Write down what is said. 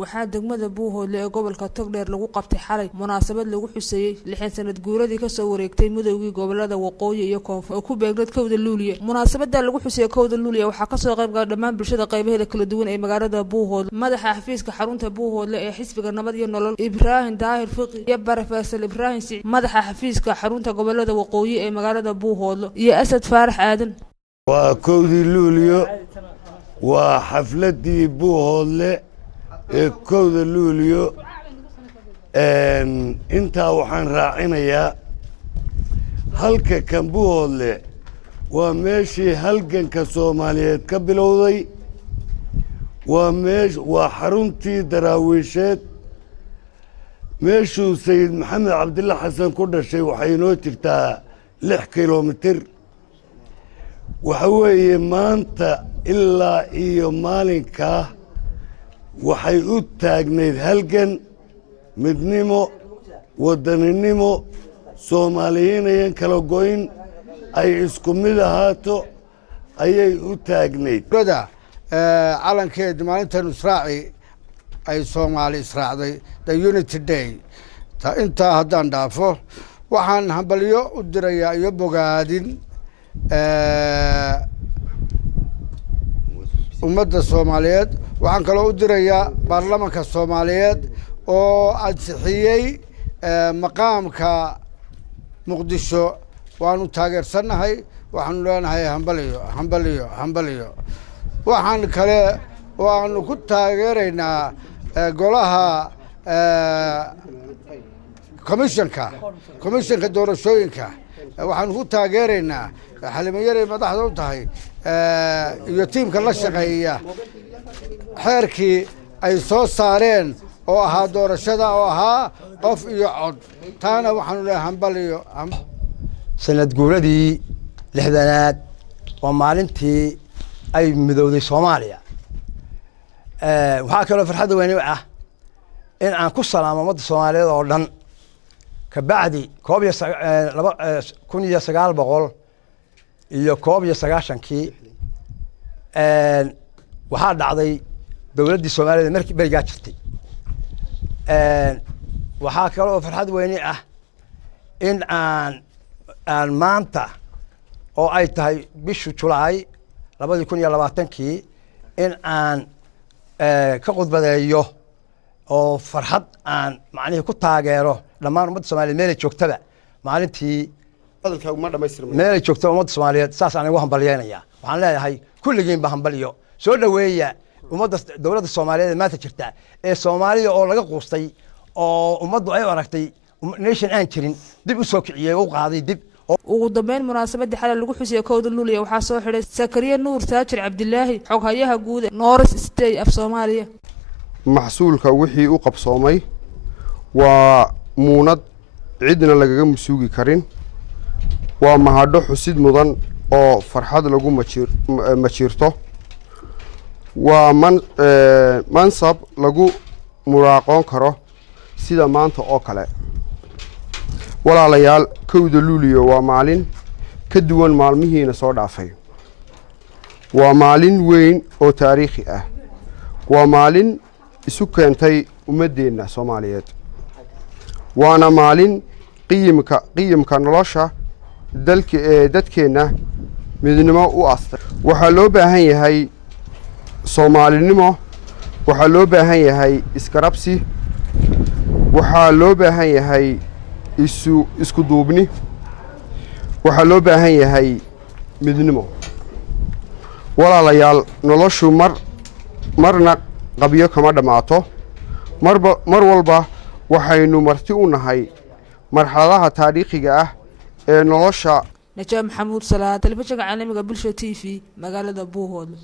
waxaa degmada Buuhoodle ee gobolka Togdheer lagu qabtay xalay munaasabad lagu xuseeyay 60 sanad guuradii ka soo wareegtay midowgii gobolada Waqooyi iyo Koonfur oo ku beegneed kowda Luulyo. Munaasabada lagu xuseeyay kowda Luulyo waxaa ka soo qayb galay dhammaan bulshada qaybaheeda kala duwan ee magaalada Buuhoodle. Madaxa xafiiska xarunta Buuhoodle ee xisbiga nabad iyo nolol Ibrahim Daahir Fiqi iyo Barafasal Ibrahim Siciid, madaxa xafiiska xarunta gobolada Waqooyi ee magaalada Buuhoodle iyo Asad Faarax Aadan. waa kowda Luulyo waa xafladii Buuhoodle ee kowda Luulyo. intaa waxaan raacinayaa halka kan Buuhoodle waa meeshii halganka Soomaaliyeed ka bilowday, waa xaruntii daraawiisheed, meeshuu Sayid Maxamed Cabdilla Xasan ku dhashay waxay inoo jirtaa 6 kiiloomitir. waxa weeye maanta ilaa iyo maalinkaa waxay u taagnayd halgan, midnimo, wadaninimo, Soomaaliyiin kala goyn ay isku mid ahaato ayay u taagnayd. calankeed maalintan Israaci ay Soomaali israacday the Unity Day. intaa haddaan dhaafo waxaan hambalyo u dirayaa iyo bogaadin ummadda Soomaaliyeed. waxaan kaloo u dirayaa baarlamaanka Soomaaliyeed oo ansixiyay maqaamka Muqdisho. waanu taageersanahay, waxaanu leenahay hambaliyo. waxaan kale waanu ku taageeraynaa golaha komishanka doorashooyinka. waxaanu ku taageeraynaa xalimayare madaxda u tahay iyo tiimka la shaqeeya xeerkii ay soo saareen oo ahaa doorashada oo ahaa qof iyo cod. taana waxaanu leeyahay hambaliyo. sanad guuradii 60aad waa maalintii ay midowday Soomaaliya. waxaa kaloo farxad weyn ah in aan ku salaamo ummadda Soomaaliyeed oo dhan ka bacdi 1900 iyo 1990kii waxaa dhacday dawladdii Soomaaliyeed markii bariga jirtay. waxaa kaloo farxad weyn ah in aan maanta oo ay tahay bishii Julaay 2020kii in aan ka qodbadeeyo oo farxad aan macnaheedu ku taageero dhammaan ummadda Soomaaliyeed meel ay joogtaba maalintii hadalka uma dhameystirmay meel ay joogto ummadda Soomaaliyeed. saas aan ugu hambalyeynaya. waxaan leeyahay kulligiin ba hambaliyo soo dhaweeya ummadda dawladda Soomaaliyeed maanta jirta ee Soomaaliya oo laga quustay oo ummaddu ay aragtay nation aan jirin dib u soo kiciyay oo qaaday dib. ugu dambeyn munaasabada xalay lagu xusiyay kowda Luulyo waxaa soo xiray Sakariya Nuur Taajir Cabdilaahi, xoghayaha guud ee North State of Soomaaliya. maxsuulka wixii u qabsoomay waa muunad cidna lagaga musuugi karin. waa mahadho xusid mudan oo farxad lagu majiirto. waa mansab lagu muraaqoon karo sida maanta oo kale. walaalayaal, kowda Luulyo waa maalin ka duwan maalmihiina soo dhaafay. waa maalin weyn oo taariikhi ah. waa maalin isu keentay ummadeenna Soomaaliyeed. waana maalin qiyamka nolosha dadkeenna midnimo u aastay. waxaa loo baahan yahay Soomaalinimo, waxaa loo baahan yahay iskarabsi, waxaa loo baahan yahay isku duubni, waxaa loo baahan yahay midnimo. walaalayaal, noloshu marna qabyo kama dhammaato. mar walba waxaynu marti u nahay marxaladaha taariikhiga ah ee nolosha. Najaam Maxamuud Salaad, telefishinka caalamiga Bulsho TV, magaalada Buuhoodle.